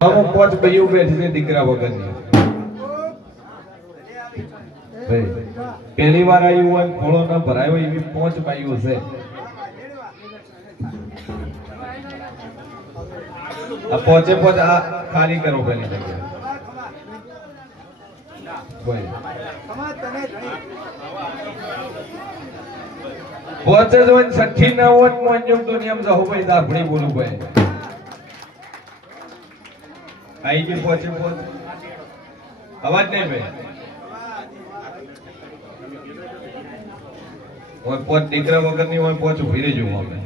અમુક પોચ ભાઈઓ બેઠી છે દીકરા વગરની પહેલી વાર આવ્યું હોય ઘોડો ન ભરાયો એવી પોચ પાયું છે. આ પોચે પોચ આ ખાલી કરો પેલી જગ્યા પોચે જો છઠ્ઠી ના હોય ને મોંજમ દુનિયામાં જહો ભાઈ દાભણી બોલું ભાઈ. આઈ ગઈ પહોંચે, પહોંચ. અવાજ નહીં ભાઈ હોય પોચ દીકરા વગરની હોય પોચ ઊભી જવું અમે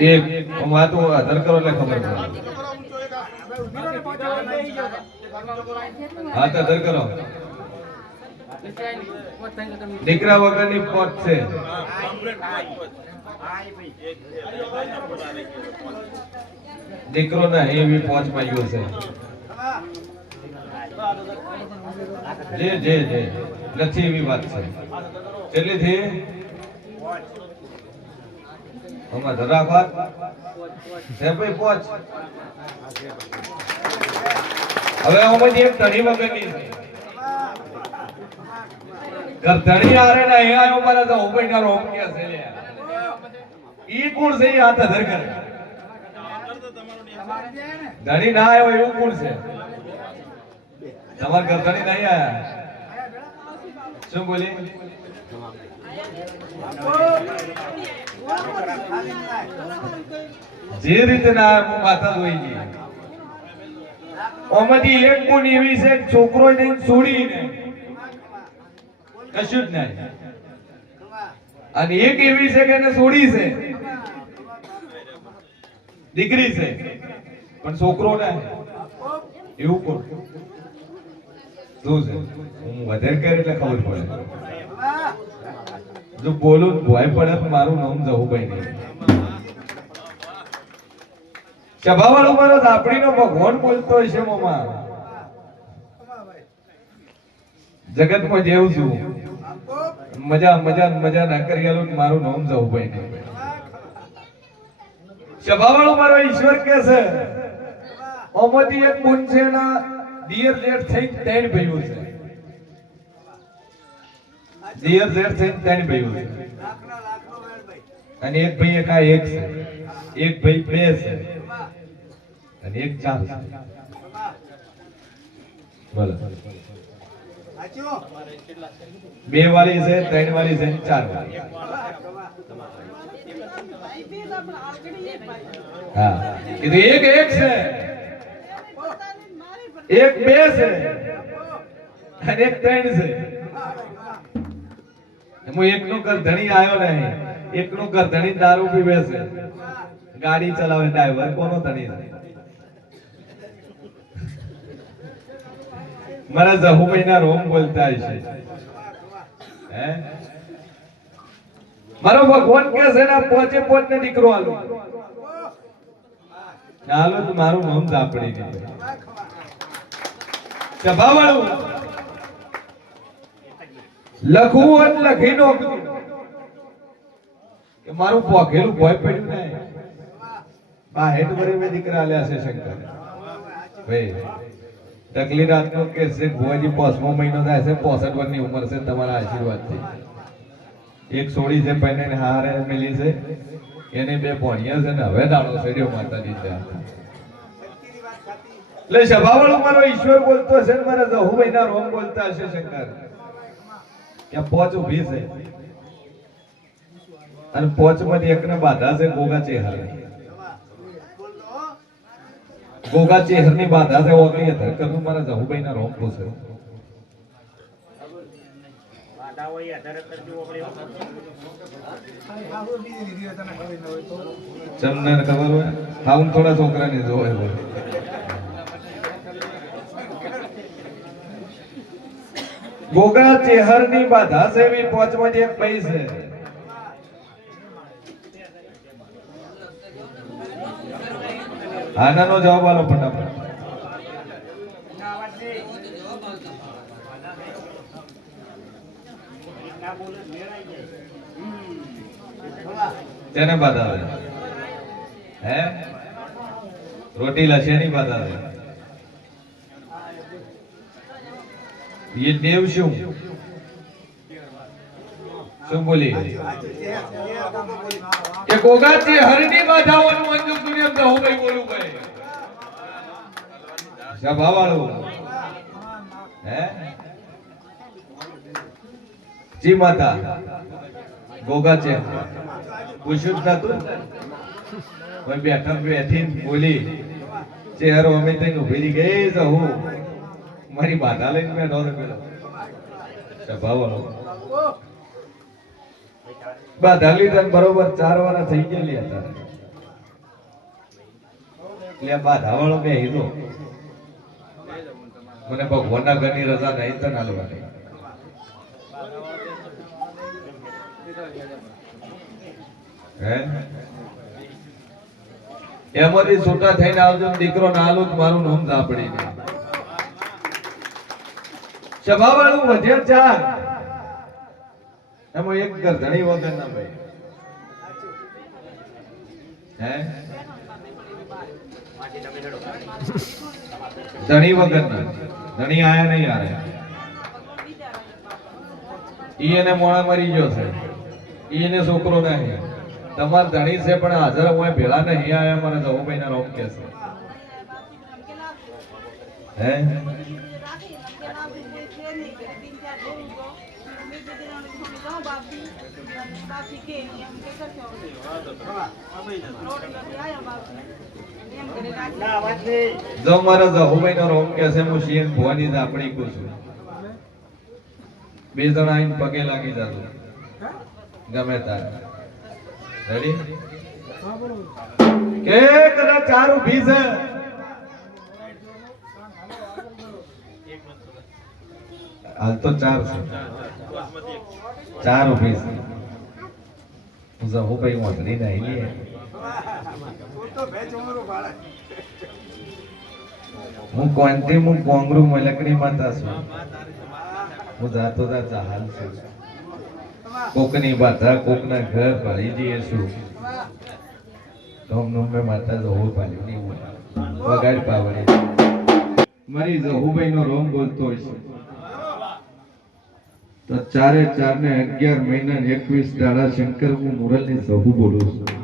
એક વાત, આધાર કરો એટલે ખબર પડે. હા, તો આધાર કરો. દીકરા વગરની પોચ છે. દીકરો ના એવી પોચ માંગ્યો છે. જે જે જે. નથી એવી વાત છે. કેટલી થી આમાં ધરા ભાઈ પોચ હવે આમાંથી એક ધણી વગરની છે. ગરધણી આરે ને અહીંયા ઉપર તો ઉભઈ ના રોમ કે છે લે ઈ કોણ છે? ઈ ધર કરે ધણી ના આવ્યો એવું કોણ છે? તમાર ગરધણી નહીં આયા શું બોલી? જે રીતે ના હું માથા ધોઈ ગઈ ઓમાંથી એક ગુણ એવી છે છોકરો છોડી છોડીને કશું જ નહીં. અને એક એવી છે કે એને છોડી છે. દીકરી છે. પણ છોકરો ને એવું કોણ? શું છે? હું વધારે કરે એટલે ખબર પડે. જો બોલું, ભય પડે મારું નામ જવું ભાઈ નહીં. સભાવાળો મારો આપણીનો ભગવાન બોલતો છે મોમાં. જગતમાં જેવું છું. મજા મજા મજા ના કરી આલું મારું નામ જવું ભાઈ સભાવાળો મારો ઈશ્વર કે છે, ઓમોથી એક બુન છે ના દિયર લેટ થઈ તેણ ભયું છે. દિયર લેટ થઈ તેણ ભયું છે. અને એક ભાઈ એકા એક છે. એક ભાઈ બે છે. અને એક ચાર છે. બોલો. બે વાળી છે, ત્રણ વાળી છે, ચાર વાળી. હા. કીધું એક એક છે. એક બે છે. અને એક ત્રણ છે. હું એકનો કર ધણી આવ્યો નહીં એકનો ઘર ધણી દારૂ પીવે છે ગાડી ચલાવે ડ્રાઈવર, કોનો ધણી? મારા જહુભાઈ ના રોમ બોલતા છે હે? મારો ભગવાન કે છે ને પોચે પોચ ને દીકરો આલો. ચાલો તો મારું નામ દાપડી દીધું સભાવાળું લખવું અને લખી નોખવું કે મારું પોખેલું ભોય પડ્યું ને. આ હેઠ ભરી મેં દીકરા આલ્યા છે શંકર. ભાઈ તકલી રાતનો કે છે, ભુવાજી પોસમો મહિનો થાય છે, પોસઠ વર્ષની ઉંમર છે તમારા આશીર્વાદથી. એક સોળી છે પહેને હારે મેલી છે. એને બે ભણ્યા છે ને હવે દાડો સડ્યો માતાજી ત્યાં. એટલે સભાવાળો, મારો ઈશ્વર બોલતો છે મારા જહુભાઈ ના રોમ બોલતા હશે શંકર. કે પોચ ઊભી છે. અને પોચ એક એકને બાધા છે ગોગા ચેહર ગોગા ચેહરની બાધા છે ઓગણી હતી કરું મારા જહુભાઈ ના રોમ ચમને ખબર હોય? હા હું થોડા છોકરાને જોવે ગોગા ચેહરની બાધા છે એવી પોચમાંથી એક પૈસે. છે આનાનો જવાબ આલો ફટાફટ. તેને બાદ આવે. હે? રોટી ની બાદ આવે. એ દેવ શું? શું બોલી? કે ગોગાથી હરની બાધાઓનું અંજુક દુનિયા હું કઈ બોલું કઈ? સભાવાળું હે? જી માતા. ગોગા છે પૂછ્યું નતું. કોઈ બેઠક બેઠી બોલી, ચહેરો અમે તઈ ઊભી ગઈ તો હું. મારી બાધા લઈને બેઠો તો પેલો સ્વભાવ બાધા લીધા બરોબર ચાર વાર થઈ ગયેલી હતા. એટલે બાધા વાળો બે હીરો મને ભગવાનના ઘરની રજા નહીં તો નાલવાની હે? એમાંથી છૂટા થઈને આવજો ને દીકરો નાલું જ મારું નામ ઝાપડી સભા વાળું વધે ચાર. એમાં એક ગરધણી વગર ના ભાઈ. હે? ધણી વગરના. ધણી આયા નહીં આરે ઈ એને મોણા મરી ગયો છે. ઈ એને છોકરો નહીં. તમાર ધણી છે પણ હાજર હું ભેળા નહીં આયા મને નવ મહિના રોમ કે છે. હે? જો મારા જહુભાઈ નો કે છે, હું શિયન ભવાની આપણી કુ બે જણા આઈને પગે લાગી જાતો ગમે તારે કે કદાચ ચાર છે હાલ તો ચાર છે. ચાર ઊભી છે હું જહુભાઈ વાંધરી નહીં. હું કોંતી હું કોંગરુ મલકની માતા છું. હું જાતો જાતા હાલ છું. કોકની બાધા કોકના ઘર ભળી જઈએ છું. ધોમ મેં માતા જહુ પાલી ની વગાડ પાવડી મારી જહુભાઈ નો રોમ બોલતો હોય છે. તો ચારે ચાર ને અગિયાર મહિના એકવીસ દાડા શંકર હું મુરલની જહુ બોલું છું.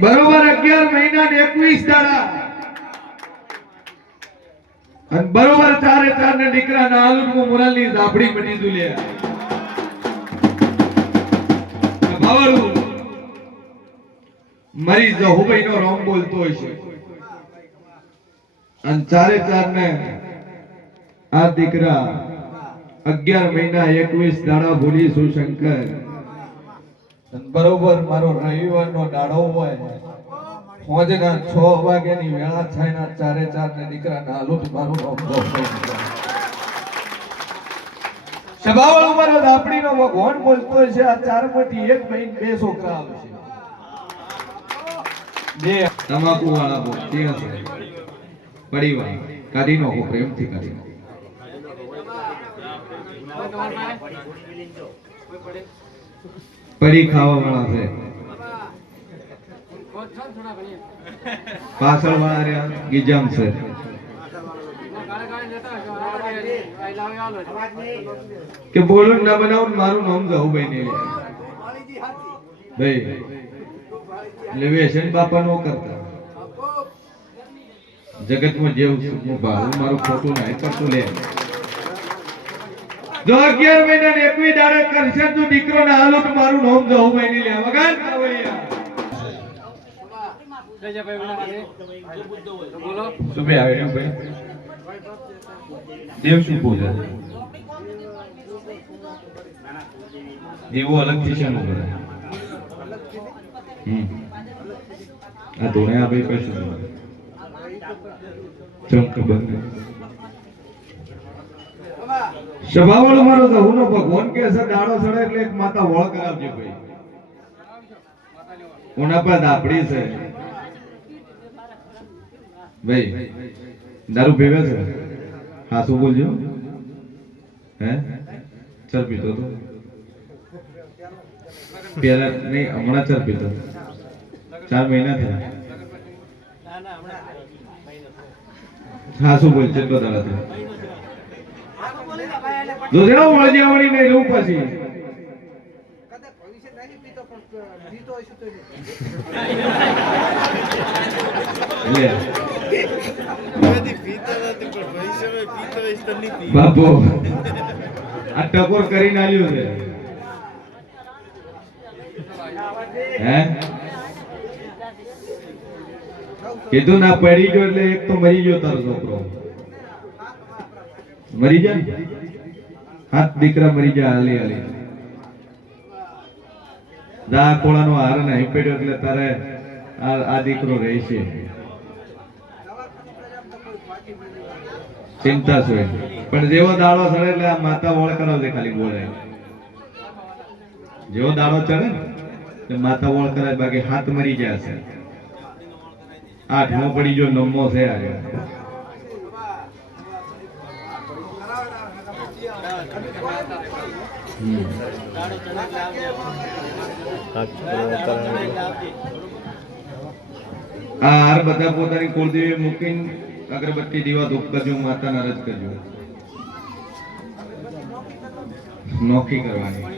બરોબર અગિયાર મહિના ને એકવીસ દાડા. અને બરોબર ચારે ચાર ને દીકરા ના આલુ મુરલની ઝાપડી બની ભાવાળું મારી જહુભાઈ નો રોમ બોલતો હોય છે. અને ચારે ચાર ને આ દીકરા અગિયાર મહિના એકવીસ દાડા ભૂલી સુશંકર શંકર? બરોબર, મારો રવિવાર નો દાડો હોય હોજના છ વાગ્યાની વેળા થાય ના ચારે ચાર ને દીકરા ના લૂટ મારું જહુભાઈ સભાવાળો મારો દાપડીનો ભગવાન બોલતો છે, આ ચારમાંથી એક બહેન બે છોકરા આવશે બે તમાકુ વાળા બોલ, તે હશે પરિવાર કાઢી નાખો પ્રેમથી કાઢી નાખો પડી ખાવા વાળા છે. પાછળ વાળા રહ્યા, ગીજામ છે. કે બોલું ના બનાવું મારું નામ જવું ભાઈ ને ભાઈ, એટલે વેસન બાપા નો કરતા. જગતમાં જેવું હું ભાવું મારું ખોટું ના કરતું લે. જો અગિયાર મહિના ને એકવી દાડે કરશે તું દીકરો ને હાલો તો મારું નોમ જવું મહિને લે વગર. શું ભાઈ દેવ શું પૂજા દેવો અલગથી શાનું કરે હમ. આ ધોણે આ ભાઈ કશું નહીં. ચમ સભાવાળો મારો સહુનો ભગવાન કે છે દાડો સડે એટલે એક માતા વળ કરાવજે ભાઈ. ઉના પર દાપડી છે. ભાઈ, દારૂ પીવે છે? હા, શું બોલજો? હે? ચર પીતો તો. પેલા નહીં, હમણાં ચર પીતો. ચાર મહિના થયા. હા, શું બોલ ચેટલો દાડા થયા જો જાઓ ને રૂપ પછી. બાપુ, આ ટકોર કરીને આલ્યું છે હે કીધું ના, પડી ગયો એટલે એક તો મરી ગયો તારો છોકરો મરી જાય? હાથ દીકરા મરી ગયા, હાલી હાલી. દા કોળાનો હાર નહીં પડ્યો એટલે તારે આ દીકરો રહેશે. ચિંતા છે. પણ જેવો દાડો ચડે એટલે આ માતા વળ કરાવજે ખાલી બોલે જેવો દાડો ચડે ને માતા વળ કરાવે બાકી હાથ મરી ગયા છે. આઠમો પડી ગયો નવમો છે આજે હમ. આ હાર બધા પોતાની કુળદેવી મૂકીને અગરબત્તી દીવા ધૂપ કરજો માતાના રજ કરજો. નોખી કરવાની.